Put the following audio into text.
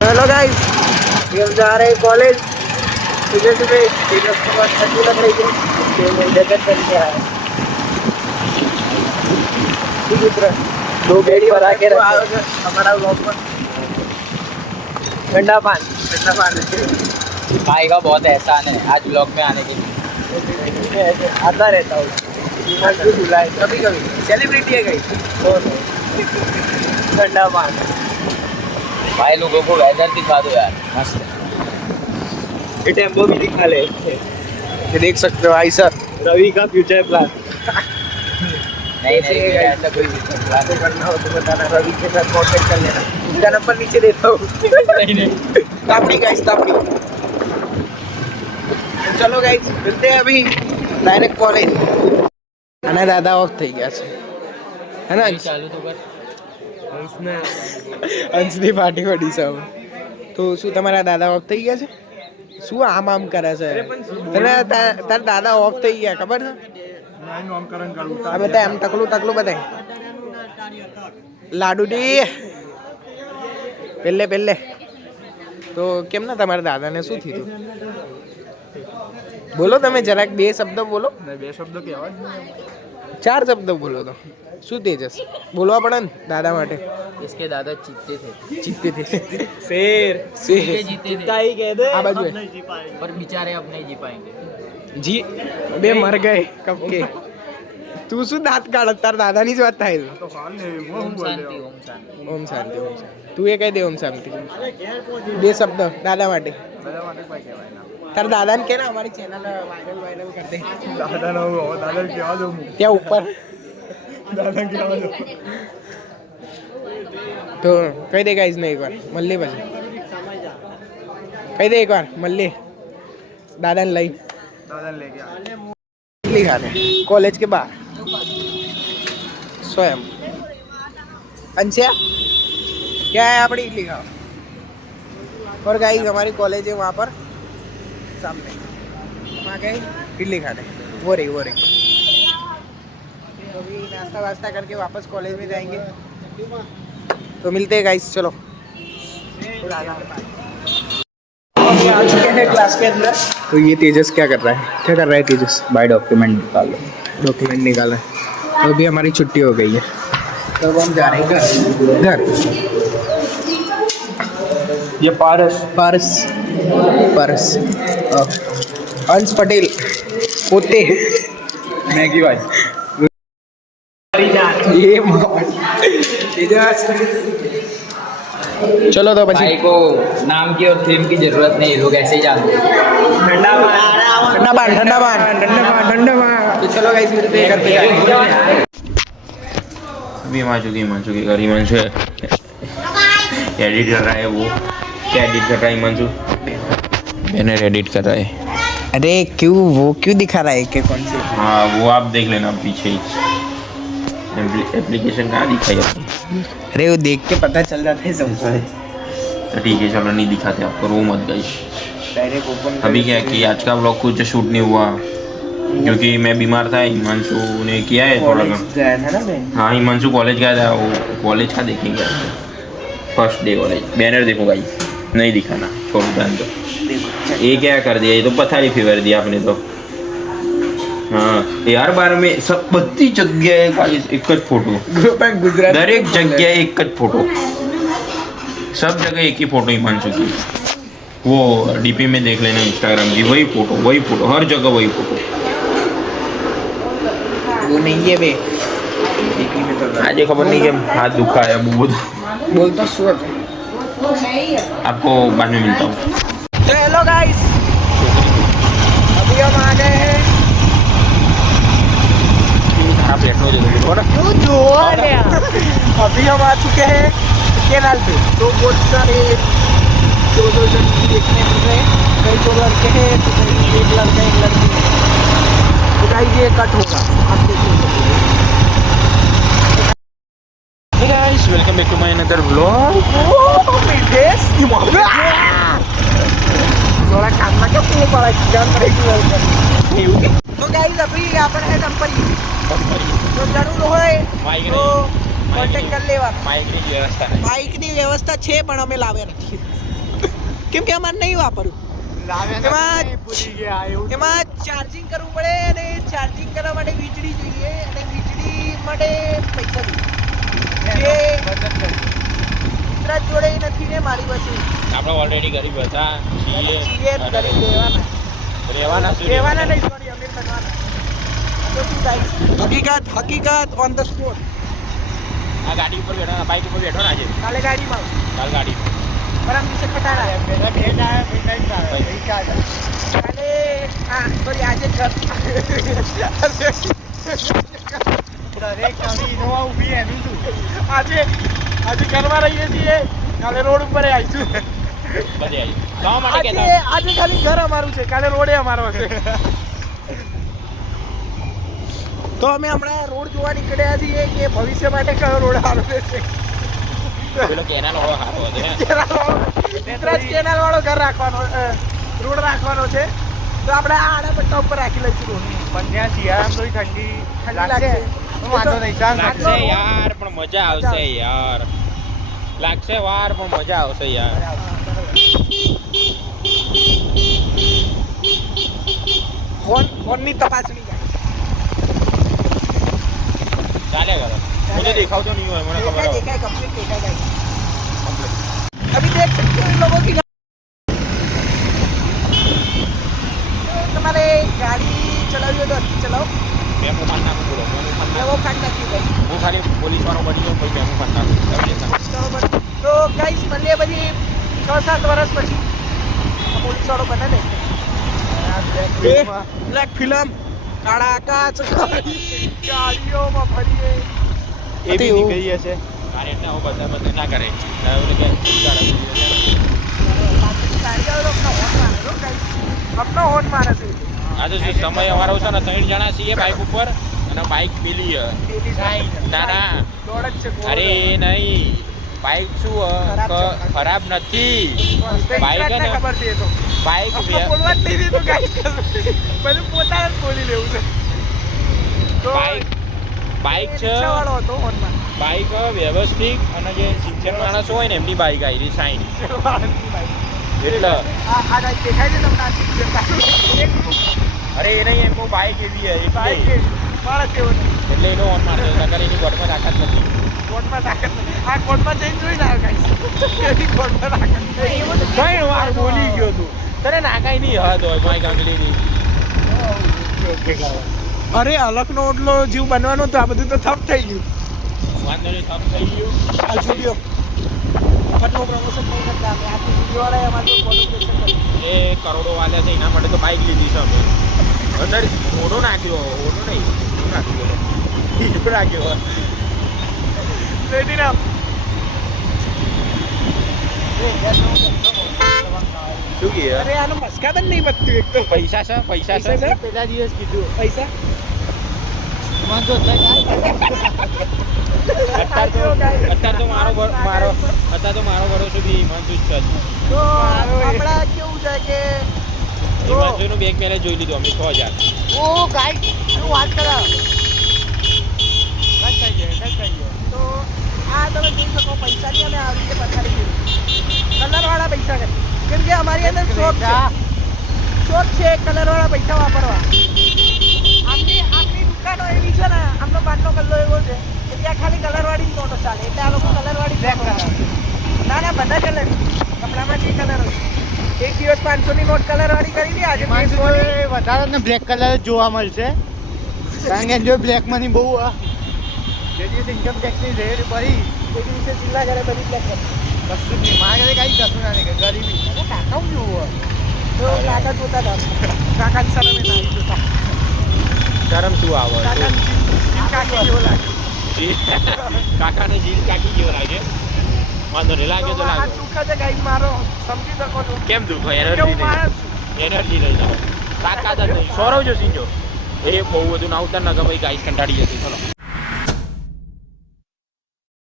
Hello guys, हम जा रहे हैं कॉलेज। सुबह सुबह तेजस को बहुत ठंडी लग रही है, जैकेट पहन के आए। ठीक है, दो बेड़ी बना के रखे हमारा ब्लॉग में। ठंडा पानी भाई का बहुत एहसान है आज ब्लॉग में आने के लिए। आता रहता हूँ कभी कभी, सेलिब्रिटी है गाइस। ठंडा पानी भाई लोगों को वेदर दिखा दो यार, मस्त है। ये टेम्पो भी दिखा ले। ये देख सकते हो भाई सर, रवि का फ्यूचर प्लान। नहीं ऐसा कोई बातें करना हो तो बताना, रवि के साथ कांटेक्ट कर लेना। उसका नंबर नीचे देता हूँ। नहीं तापड़ी गाइस, तापड़ी। चलो गाइस, मिलते हैं अभी डायरेक्ट कॉलेज। आना दादा ऑफ થઈ ગયા છે, है ना? ચાલુ તો કર। અંશની પાર્ટી પડી છે હવે તો શું તમારા દાદા ઓફ થઈ ગયા છે? શું આમ કરે છે? તને તાર દાદા ઓફ થઈ ગયા ખબર છે? આ બધા એમ ટકલું બતાય લાડુડી પહેલે તો કેમ ના તમારા દાદાને શું થયું? બોલો તમે જરાક બે શબ્દ બોલો। બે શબ્દ કહેવાય, ચાર શબ્દ બોલો તો શું તેજસ બોલવા પડે ને દાદા માટે। इसके दादा જીતते थे शेर जीते थे काई कह दे आ बाजू पर बेचारे अब नहीं जी पाएंगे। जी बे मर गए कब के। तू શું દાંત કાઢ? તાર દાદાની જ વાત થાય તો ओम शांति ओम शांति। ઓમ શાંતિ ઓમ શાંતિ। તું એ કહી દે ઓમ શાંતિ બે શબ્દ દાદા માટે। તાર દાદાને કે ને અમારી ચેનલ વાયરલ કરી દે। દાદા કેવા દો ત્યાં ઉપર દાદા કેવા દો તો કહી દે ગાઈઝ ને એકવાર મળીએ પછી કહી દે એકવાર મળીએ દાદાને લઈને इडली खाने कॉलेज के बाहर स्वयं। अंशिया क्या है अपनी इडली खाओ। और गाइस हमारी कॉलेज है वहाँ पर सामने, वहाँ गए इडली खाने। वो रही तो अभी नाश्ता वास्ता करके वापस कॉलेज में जाएंगे, तो मिलते हैं गाइस। चलो आ चुके हैं क्लास के अंदर। तो ये तेजस क्या कर रहा है? क्या कर रहा है तेजस? भाई डॉक्यूमेंट निकालो। डॉक्यूमेंट निकाला है। तो अभी हमारी छुट्टी हो गई है, तो अब हम जा रहे हैं घर। ये पारस अंश पटेल पोते मैगी भाई ये तेजस। चलो तो भाई बच्चे को नाम की और थीम की जरूरत नहीं, लोग ऐसे ही जानते हैं। ठंडा पान। तो चलो गाइस मिलते हैं घर पे जाएंगे। अभी हिमांशु के घर हिमांशु एडिट कर रहा है। वो क्या एडिट कर रहा है हिमांशु? बैनर एडिट कर रहा है। अरे क्यों दिखा रहा है कि कौन सी? हाँ वो आप देख लेना पीछे ही एप्लीकेशन कहाँ दिखाई आपने? अरे वो देख के पता चल जाता है सबको। तो ठीक है चलो नहीं दिखाते आपको, रो मत गई। Direct open. अभी क्या है कि आज का व्लॉग कुछ शूट नहीं हुआ क्योंकि मैं बीमार था। हिमांशु ने किया है थोड़ा कम। गया था ना मैं। हाँ हिमांशु कॉलेज गया था। वो कॉलेज का देखेंगे फर्स्ट डे कॉलेज। बैनर देखो गाइस, नहीं दिखाना, छोड़ ध्यान दो। ये क्या कर दिया? ये तो पथारी फीवर दिया आपने तो। हाँ यार बार में सब बધી જગ્યાએ ગાઈસ એક જ फोटो, દરેક જગ્યાએ એક જ फोटो, सब जगह एक ही फोटो हिमांशु की। वो डीपी में देख लेना इंस्टाग्राम की, वही फोटो हर जगह वही फोटो। वो नहीं है बे। आज ये खबर नहीं कि हाथ दुखा है बहुत। बोलता सुअर। आपको बाद में मिलता हूँ। तो हेलो गाइस, अभी हम आ गए हैं। अभी हम आ चुके हैं केनाल पे। तो बहुत सारे दो जन देखने मिल रहे हैं। कई दो लड़के हैं तो कई एक लड़का एक लड़की है। तो गाइस ये कट होगा, आप देखिए। Guys welcome back to my another vlog. थोड़ा खाना क्या पीने पड़ा जान पड़ेगी। तो गाइस अभी अपन है कंपनी, तो जरूर होए तो કોન્ટેક્ટ કરી લેવાનો. માઇકની વ્યવસ્થા નહીં. બાઇકની વ્યવસ્થા છે પણ અમે લાવ્યા નથી કેમ કે અમારે નહીં વાપરવું. એમાં ચાર્જિંગ કરવું પડે અને ચાર્જિંગ કરવા માટે વીજળી જોઈએ અને વીજળી માટે પૈસા જોઈએ. ગુજરાત જોડે નથી ને મારી પાસે. આપણે ઓલરેડી ગરીબ હતા છીએ છીએ જ કરી દેવાના. રહેવાના શું રહેવાના નહીં, સોરી અમીર બનવાના. તો શું થાય? હકીકત ઓન ધ સ્પોટ. આ ગાડી ઉપર બેઠો બાઇક ઉપર બેઠો ના છે કાલે ગાડીમાં કાલ ગાડી પરમ દિવસે ખટાડા કાલે હા સોરી આજે ઘર આજે ઘરમાં રહીએ છીએ, કાલે રોડ ઉપર આવીશું. બધે આવી ગામ માટે આજે કહેતા આજે ખાલી ઘર અમારું છે, કાલે રોડે અમારો હશે. તો અમે હમણાં રોડ જોવા નીકળ્યા છીએ કે ભવિષ્ય માટે કયો રોડ સારો રહેશે. પેલો કેનાલ વાળો હારો હતો હે કેનાલ વાળો ઘર રાખવાનો રોડ રાખવાનો છે, તો આપણે આ આડા પટ્ટા ઉપર રાખી લઈશું રોડ. પણ ત્યાં શિયાળામાં થોડી ઠંડી લાગશે. વાંધો નહીં શાંત લાગશે યાર પણ મજા આવશે યાર. લાગશે વાર પણ મજા આવશે યાર. ફોનની તપાસણી ચાલે કરો मुझे देखाओ तो नहीं हुआ मैंने खबर है देखा है कंप्लीट देखा है. अभी देख सकते हो इन लोगों की તમારે ગાડી ચલાવવી હોય તો अच्छी ચલાવો. મેમો ખાન નાખું બોલો મેમો ખાન એવો ખાંડ નાખી ભાઈ. હું ખાલી પોલીસ વાળો બની જાઉં પછી મેમો ખાન નાખું બરાબર. તો ગાઈસ મળીએ પછી 6-7 વર્ષ પછી પોલીસ વાળો બને ને બ્લેક ફિલ્મ કાળા કાચ ગાડીઓમાં ફરીએ એ બી નીકળી હશે. મારે એટલે હું બધા ના કરે ડ્રાઈવરે ક્યાંય આપનો હોટ મારે છે. આ તો શું સમય અમારો છે ને 3 જણા છીએ બાઇક ઉપર અને બાઇક પેલી ના ના દોડ જ છે. અરે નહીં બાઇક શું ખરાબ નથી બાઇક ને ખબર છે એ તો બાઇક બોલવા જ નહીં દીધું ગાઈસ. બધું પોતાને જ બોલી લેવું છે. તો બાઇક છે રિક્ષાવાળો હતો હોર્નમાં. બાઇક વ્યવસ્થિત અને જે શિક્ષણ માણસો હોય ને એમની બાઇક આવી સાઈન એટલે આ ગાઈસ દેખાય છે તમને આ સીટ એક અરે એ નહીં એમ કહું બાઇક એવી હે બાઈક એટલે માણસ એવો નહીં. એટલે એનો ઓન મારતો નકર એની ગોળમાં તાકાત નથી કોર્ટમાં તાકાત નથી. આ કોર્ટમાં જઈને જોઈ ના ગાઈસ. એની કોર્ટમાં તાકાત નથી. એવો તો ત્રણ વાર બોલી ગયો તું તને નાકાઈ નહીં હદ હોય મારી ગાંગલીની અરે અલગનો ઓટલો જીવ બનવાનો તો આ બધું તો થપ થઈ ગયું. વાંધો નહીં થપ થઈ ગયું આ સ્ટુડિયો ફટનું પ્રમોશન નહીં કરતા આપણે. આ સ્ટુડિયોવાળાએ અમારું કોલેબ્રેશન કર્યું. એ કરોડો વાલ્યા છે એના માટે તો બાઇક લીધી છે અમે અંદર ઓઢો નાખ્યો ઓઢો નહીં હીરો નાખ્યો હીરો નાખ્યો રેડી ના શું કહે અરે આનું મસ્કા બંધ નહીં બચતું એક તો. પૈસા છે પૈસા છે પૈસા છે? પેલા દિવસ કીધું પૈસા વાંધો અત્યારે તો મારો ભરોસો બી હિમાંશુ જ છે તો આપણા કેવું છે કે હિમાંશુનું બેગ પહેલા જોઈ લીધું અમે 6000 ઓ ગાઈડ શું વાત કરે તો આ તમે જોઈ શકો પૈસાની અમે આવી રીતે પથારી ગયું કલરવાળા પૈસા કરી કેમ કે અમારી અંદર શોખ છે કલરવાળા પૈસા વાપરવા. આપણી દુકાનો એવી છે ને આમનો પાટનો કલ્લો એવો છે કે ત્યાં ખાલી કલરવાળી જ નોટો ચાલે એટલે આ લોકો કલરવાળી બ્લેક કલર ના બધા કલર કપડામાં જે કલર હોય એક દિવસ 500 ની નોટ કલરવાળી કરી દે આજે 500 ની. વધારે ને બ્લેક કલર જોવા મળશે કારણ કે જો બ્લેક મની બહુ જે દિવસ ઇન્કમ ટેક્સની રેડ પડી એ દિવસે જિલ્લા ઘરે બધી બ્લેક કરી કશું જ નહીં મારે કાંઈ કશું ના નહીં ગરીબી કાકા જોવું તો કાકા જોતા હતા કાકાની શરમે ના આવી જોતા શરમ શું આવે કાકી જેવો લાગે. કાકાને જીલ કાકી જેવો લાગે વાંધો નહીં લાગે તો આ લાગે દુઃખ છે ગાઈસ મારો સમજી શકો છો કેમ દુઃખ કે એનર્જી હું નહીં માણસ છું. એનર્જી નહીં તાકાત જ નહીં સૌરવ જો સિંજો એ બહુ બધું ના ઉતર ના કે ભાઈ ગાઈસ કંટાળી જતી ચલો